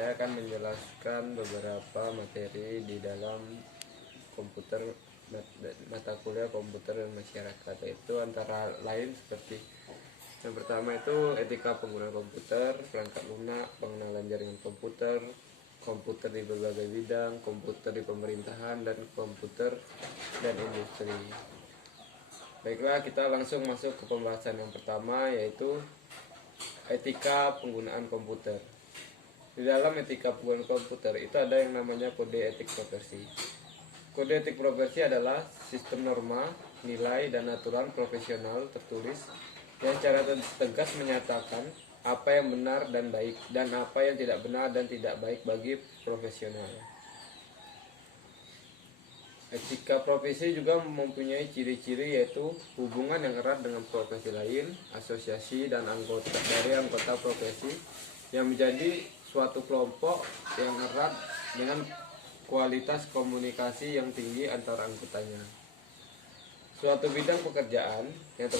saya akan menjelaskan beberapa materi di dalam komputer, mata kuliah komputer dan masyarakat, yaitu antara lain seperti yang pertama itu etika penggunaan komputer, perangkat lunak, pengenalan jaringan komputer, komputer di berbagai bidang, komputer di pemerintahan, dan komputer dan industri. Baiklah, kita langsung masuk ke pembahasan yang pertama, yaitu etika penggunaan komputer. Di dalam etika penggunaan komputer itu ada yang namanya kode etik profesi. Kode etik profesi adalah sistem norma, nilai, dan aturan profesional tertulis yang secara tegas menyatakan apa yang benar dan baik dan apa yang tidak benar dan tidak baik bagi profesional. Etika profesi juga mempunyai ciri-ciri, yaitu hubungan yang erat dengan profesi lain, asosiasi dan anggota profesi yang menjadi suatu kelompok yang erat dengan kualitas komunikasi yang tinggi antara anggotanya. Suatu bidang pekerjaan yang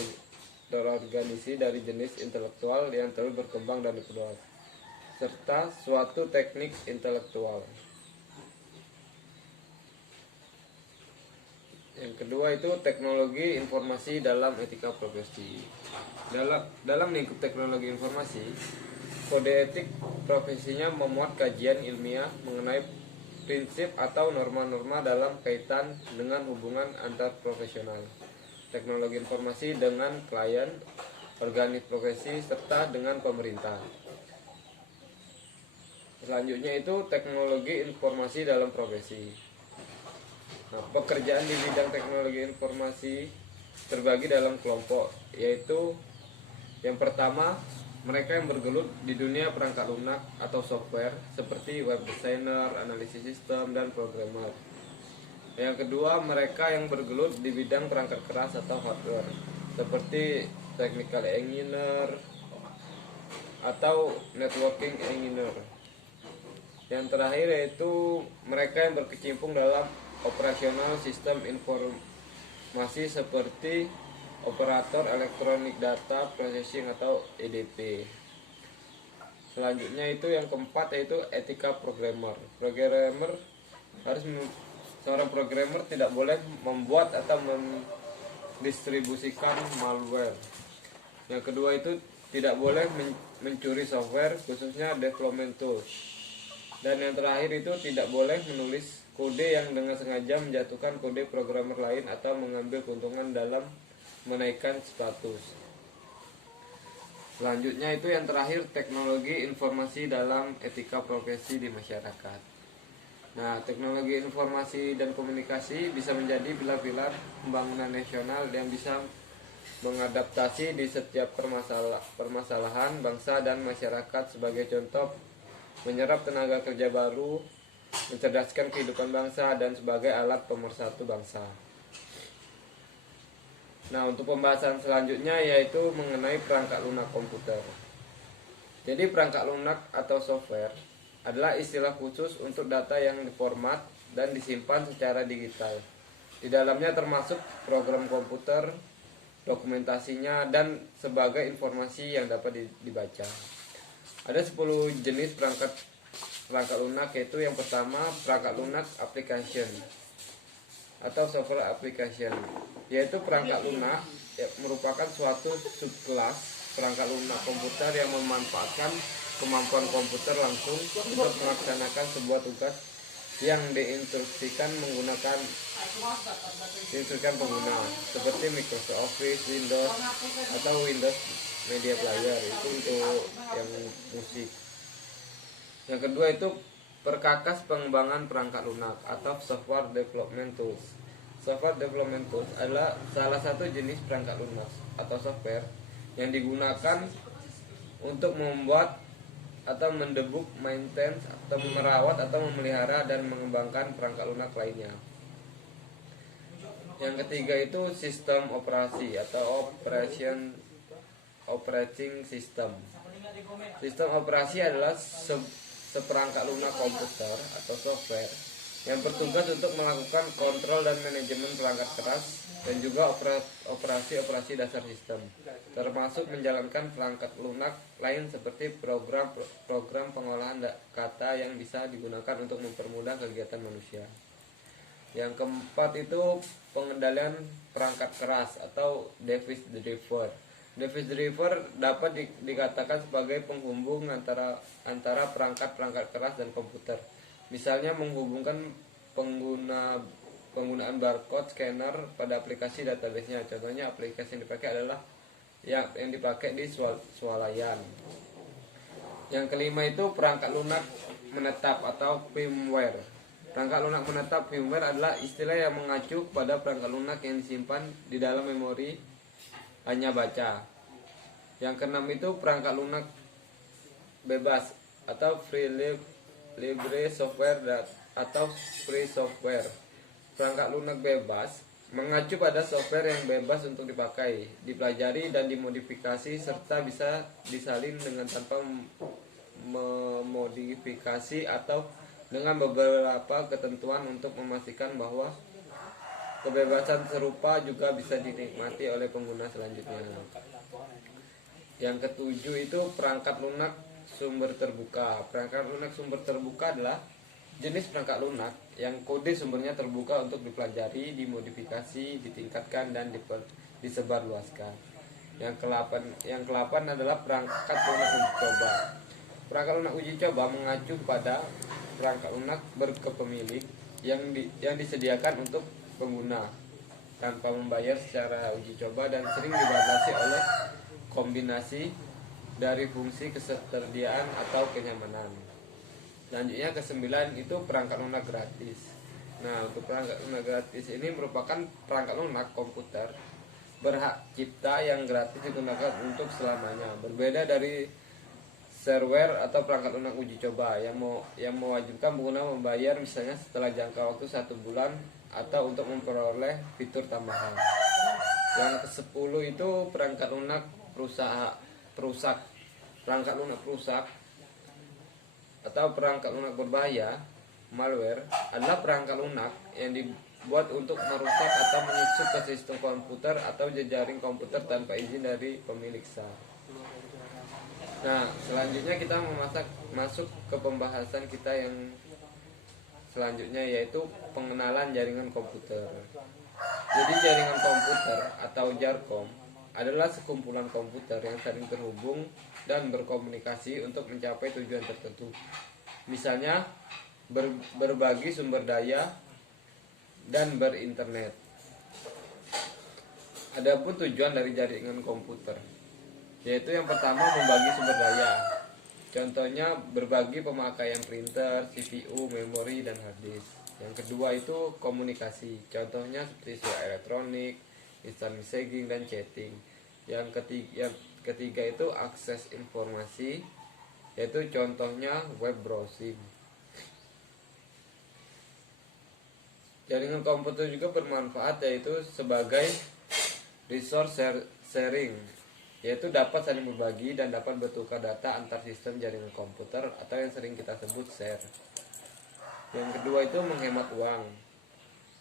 terorganisasi dari jenis intelektual yang terus berkembang dan berkembang, serta suatu teknik intelektual. Yang kedua itu teknologi informasi dalam etika profesi. Dalam lingkup teknologi informasi, kode etik profesinya memuat kajian ilmiah mengenai prinsip atau norma-norma dalam kaitan dengan hubungan antar profesional, teknologi informasi dengan klien, organis profesi, serta dengan pemerintah. Selanjutnya itu teknologi informasi dalam profesi. Nah, pekerjaan di bidang teknologi informasi terbagi dalam kelompok, yaitu yang pertama, mereka yang bergelut di dunia perangkat lunak atau software seperti web designer, analisis sistem, dan programmer. Yang kedua, mereka yang bergelut di bidang perangkat keras atau hardware seperti technical engineer atau networking engineer. Yang terakhir yaitu mereka yang berkecimpung dalam operasional sistem informasi seperti operator elektronik data processing atau EDP. Selanjutnya itu yang keempat, yaitu etika programmer. Seorang programmer tidak boleh membuat atau mendistribusikan malware. Yang kedua itu tidak boleh mencuri software, khususnya development tools. Dan yang terakhir itu tidak boleh menulis kode yang dengan sengaja menjatuhkan kode programmer lain atau mengambil keuntungan dalam menaikkan status. Selanjutnya itu yang terakhir, teknologi informasi dalam etika profesi di masyarakat. Nah, teknologi informasi dan komunikasi bisa menjadi pilar-pilar pembangunan nasional yang bisa mengadaptasi di setiap permasalahan bangsa dan masyarakat. Sebagai contoh, menyerap tenaga kerja baru, mencerdaskan kehidupan bangsa, dan sebagai alat pemersatu bangsa. Nah, untuk pembahasan selanjutnya yaitu mengenai perangkat lunak komputer. Jadi perangkat lunak atau software adalah istilah khusus untuk data yang diformat dan disimpan secara digital. Di dalamnya termasuk program komputer, dokumentasinya, dan sebagai informasi yang dapat dibaca. Ada 10 jenis perangkat lunak, yaitu yang pertama perangkat lunak application atau software application, yaitu perangkat lunak merupakan suatu subkelas perangkat lunak komputer yang memanfaatkan kemampuan komputer langsung untuk melaksanakan sebuah tugas yang diinstruksikan pengguna, seperti Microsoft Office, Windows, atau Windows Media Player, itu untuk yang musik. Yang kedua itu perkakas pengembangan perangkat lunak atau software development tools. Software development tools adalah salah satu jenis perangkat lunak atau software yang digunakan untuk membuat atau mendebug, maintenance, atau merawat atau memelihara dan mengembangkan perangkat lunak lainnya. Yang ketiga itu sistem operasi atau operating system. Sistem operasi adalah seperangkat lunak komputer atau software yang bertugas untuk melakukan kontrol dan manajemen perangkat keras dan juga operasi-operasi dasar sistem, termasuk menjalankan perangkat lunak lain seperti program pengolahan kata yang bisa digunakan untuk mempermudah kegiatan manusia. Yang keempat itu pengendalian perangkat keras atau device driver. Device driver dapat dikatakan sebagai penghubung antara perangkat-perangkat keras dan komputer. Misalnya menghubungkan penggunaan barcode scanner pada aplikasi database-nya. Contohnya aplikasi yang dipakai adalah yang dipakai di swalayan. Yang kelima itu perangkat lunak menetap atau firmware. Perangkat lunak menetap firmware adalah istilah yang mengacu pada perangkat lunak yang disimpan di dalam memori hanya baca. Yang keenam itu perangkat lunak bebas atau libre software atau free software. Perangkat lunak bebas mengacu pada software yang bebas untuk dipakai, dipelajari dan dimodifikasi serta bisa disalin dengan tanpa memodifikasi atau dengan beberapa ketentuan untuk memastikan bahwa kebebasan serupa juga bisa dinikmati oleh pengguna selanjutnya. Yang ketujuh itu perangkat lunak sumber terbuka. Perangkat lunak sumber terbuka adalah jenis perangkat lunak yang kode sumbernya terbuka untuk dipelajari, dimodifikasi, ditingkatkan dan disebarluaskan. Yang ke-8 adalah perangkat lunak uji coba. Perangkat lunak uji coba mengacu pada perangkat lunak berkepemilik yang disediakan untuk pengguna tanpa membayar secara uji coba dan sering dibatasi oleh kombinasi dari fungsi ketersediaan atau kenyamanan. Selanjutnya ke-9 itu perangkat lunak gratis. Nah, untuk perangkat lunak gratis ini merupakan perangkat lunak komputer berhak cipta yang gratis digunakan untuk selamanya. Berbeda dari shareware atau perangkat lunak uji coba yang mewajibkan pengguna membayar misalnya setelah jangka waktu 1 bulan atau untuk memperoleh fitur tambahan. Yang ke-10 itu perangkat lunak perusak. Perangkat lunak perusak atau perangkat lunak berbahaya, malware, adalah perangkat lunak yang dibuat untuk merusak atau menyusup ke sistem komputer atau jejaring komputer tanpa izin dari pemilik SAR. Nah, selanjutnya kita masuk ke pembahasan kita yang selanjutnya, yaitu pengenalan jaringan komputer. Jadi jaringan komputer atau JARCOM adalah sekumpulan komputer yang saling terhubung dan berkomunikasi untuk mencapai tujuan tertentu. Misalnya berbagi sumber daya dan berinternet. Adapun tujuan dari jaringan komputer, yaitu yang pertama membagi sumber daya. Contohnya berbagi pemakaian printer, CPU, memori, dan hard disk. Yang kedua itu komunikasi. Contohnya seperti surat elektronik, instant messaging, dan chatting. Yang ketiga itu akses informasi, yaitu contohnya web browsing. Jaringan komputer juga bermanfaat yaitu sebagai resource sharing, yaitu dapat saling berbagi dan dapat bertukar data antar sistem jaringan komputer atau yang sering kita sebut share. Yang kedua itu menghemat uang,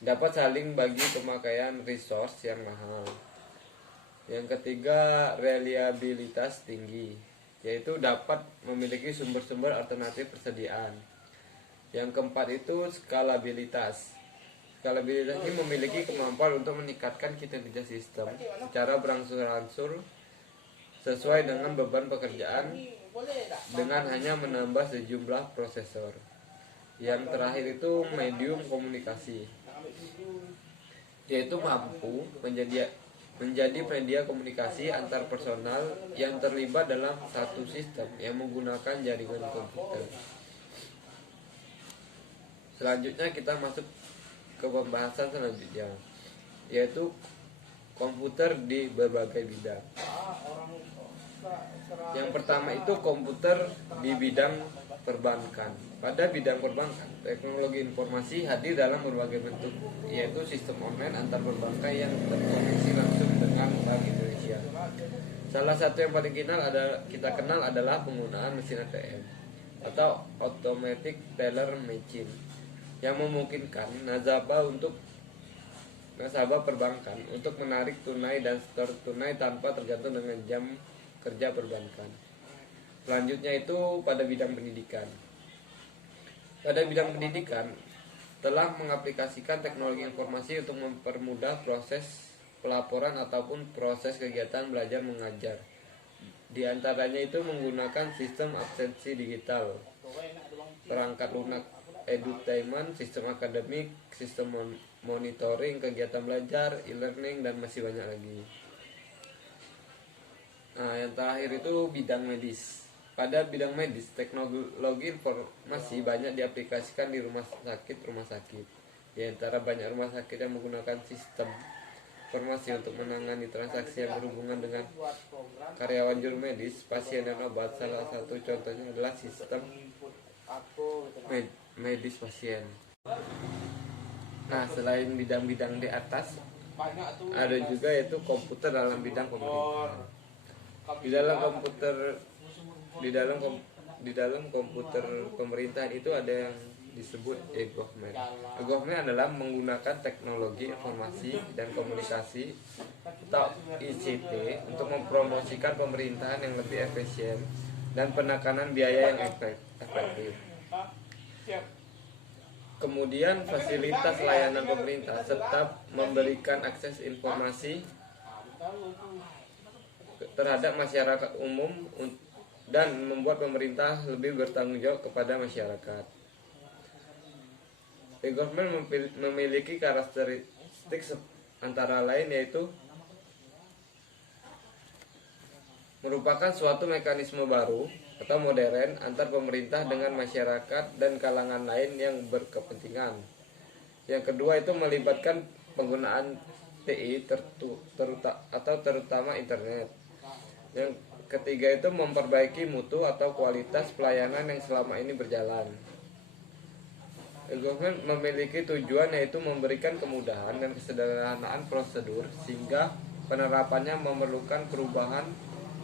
dapat saling bagi pemakaian resource yang mahal. Yang ketiga reliabilitas tinggi, yaitu dapat memiliki sumber-sumber alternatif persediaan. Yang keempat itu skalabilitas. Skalabilitas ini memiliki kemampuan untuk meningkatkan kinerja sistem secara berangsur-angsur sesuai dengan beban pekerjaan dengan hanya menambah sejumlah prosesor. Yang terakhir itu medium komunikasi, yaitu mampu menjadi media komunikasi antar personal yang terlibat dalam satu sistem yang menggunakan jaringan komputer. Selanjutnya kita masuk ke pembahasan selanjutnya, yaitu komputer di berbagai bidang. Yang pertama itu komputer di bidang perbankan. Pada bidang perbankan, teknologi informasi hadir dalam berbagai bentuk, yaitu sistem online antar perbankan yang terkoneksi langsung dengan Bank Indonesia. Salah satu yang paling kita kenal adalah penggunaan mesin ATM atau Automatic Teller Machine. yang memungkinkan nasabah perbankan untuk menarik tunai dan setor tunai tanpa tergantung dengan jam kerja perbankan. Selanjutnya itu pada bidang pendidikan. Pada bidang pendidikan telah mengaplikasikan teknologi informasi untuk mempermudah proses pelaporan ataupun proses kegiatan belajar mengajar. Di antaranya itu menggunakan sistem absensi digital, perangkat lunak edutainment, sistem akademik, sistem monitoring kegiatan belajar, e-learning, dan masih banyak lagi. Nah, yang terakhir itu bidang medis. Pada bidang medis, teknologi informasi banyak diaplikasikan di rumah sakit. Di antara banyak rumah sakit yang menggunakan sistem informasi untuk menangani transaksi yang berhubungan dengan karyawan juru medis, pasien dan obat. Salah satu contohnya adalah sistem medis pasien. Nah, selain bidang-bidang di atas, ada juga yaitu komputer dalam bidang pemerintahan. Di dalam komputer pemerintahan itu ada yang disebut e-government. E-government adalah menggunakan teknologi informasi dan komunikasi atau ICT untuk mempromosikan pemerintahan yang lebih efisien dan penekanan biaya yang efektif. Kemudian fasilitas layanan pemerintah serta memberikan akses informasi terhadap masyarakat umum dan membuat pemerintah lebih bertanggung jawab kepada masyarakat. E-government memiliki karakteristik antara lain yaitu merupakan suatu mekanisme baru atau modern antar pemerintah dengan masyarakat dan kalangan lain yang berkepentingan. Yang kedua itu melibatkan penggunaan TI terutama internet. Yang ketiga itu memperbaiki mutu atau kualitas pelayanan yang selama ini berjalan. E-government memiliki tujuan yaitu memberikan kemudahan dan kesederhanaan prosedur sehingga penerapannya memerlukan perubahan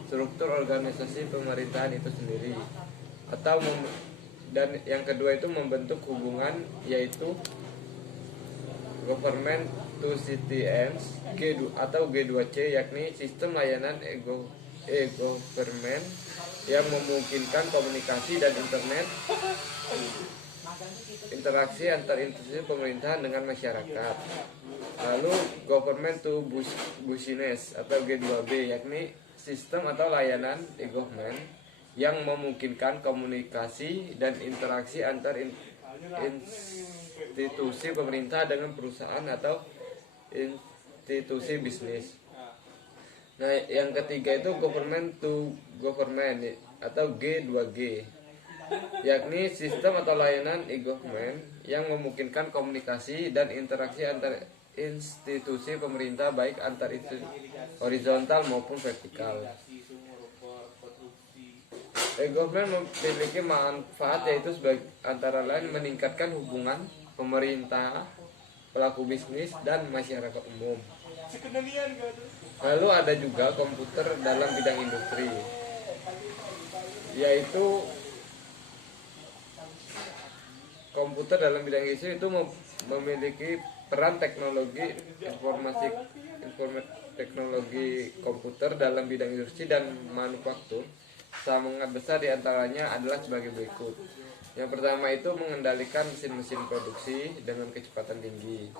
struktur organisasi pemerintahan itu sendiri dan yang kedua itu membentuk hubungan yaitu government to citizens atau G2C, yakni sistem layanan e-government yang memungkinkan komunikasi dan interaksi antar institusi pemerintahan dengan masyarakat. Lalu government to business atau G2B, yakni sistem atau layanan e-government yang memungkinkan komunikasi dan interaksi antar institusi pemerintah dengan perusahaan atau institusi bisnis. Nah, yang ketiga itu government to government atau G2G, yakni sistem atau layanan e-government yang memungkinkan komunikasi dan interaksi antar institusi pemerintah baik antar institusi horizontal maupun vertikal. E-government memiliki manfaat yaitu sebagai antara lain meningkatkan hubungan pemerintah, pelaku bisnis, dan masyarakat umum. Lalu ada juga komputer dalam bidang industri, yaitu komputer dalam bidang industri itu memiliki peran teknologi teknologi komputer dalam bidang industri dan manufaktur sangat besar. Di antaranya adalah sebagai berikut. Yang pertama itu mengendalikan mesin-mesin produksi dengan kecepatan tinggi.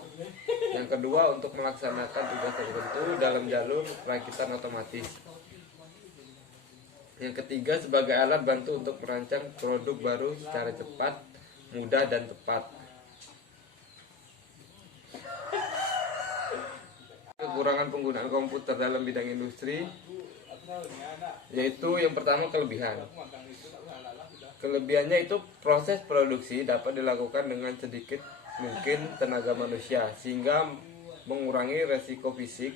Yang kedua untuk melaksanakan tugas tertentu dalam jalur perakitan otomatis. Yang ketiga sebagai alat bantu untuk merancang produk baru secara cepat, mudah, dan tepat. Kekurangan penggunaan komputer dalam bidang industri yaitu yang pertama kelebihannya itu proses produksi dapat dilakukan dengan sedikit mungkin tenaga manusia sehingga mengurangi resiko fisik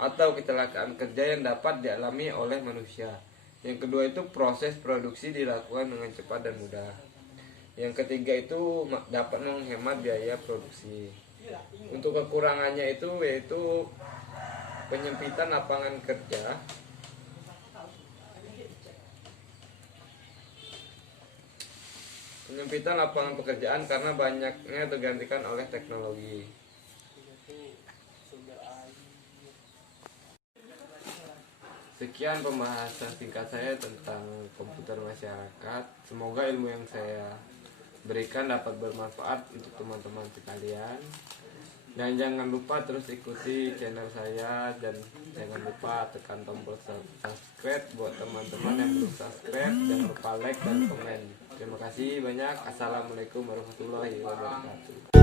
atau kecelakaan kerja yang dapat dialami oleh manusia. Yang kedua itu proses produksi dilakukan dengan cepat dan mudah. Yang ketiga itu dapat menghemat biaya produksi. Untuk kekurangannya itu yaitu penyempitan lapangan kerja, Penyempitan lapangan pekerjaan karena banyaknya tergantikan oleh teknologi. Sekian pembahasan singkat saya tentang komputer masyarakat. Semoga ilmu yang saya berikan dapat bermanfaat untuk teman-teman sekalian. Dan jangan lupa terus ikuti channel saya, dan jangan lupa tekan tombol subscribe buat teman-teman yang belum subscribe. Jangan lupa like dan komen. Terima kasih banyak. Assalamualaikum warahmatullahi wabarakatuh.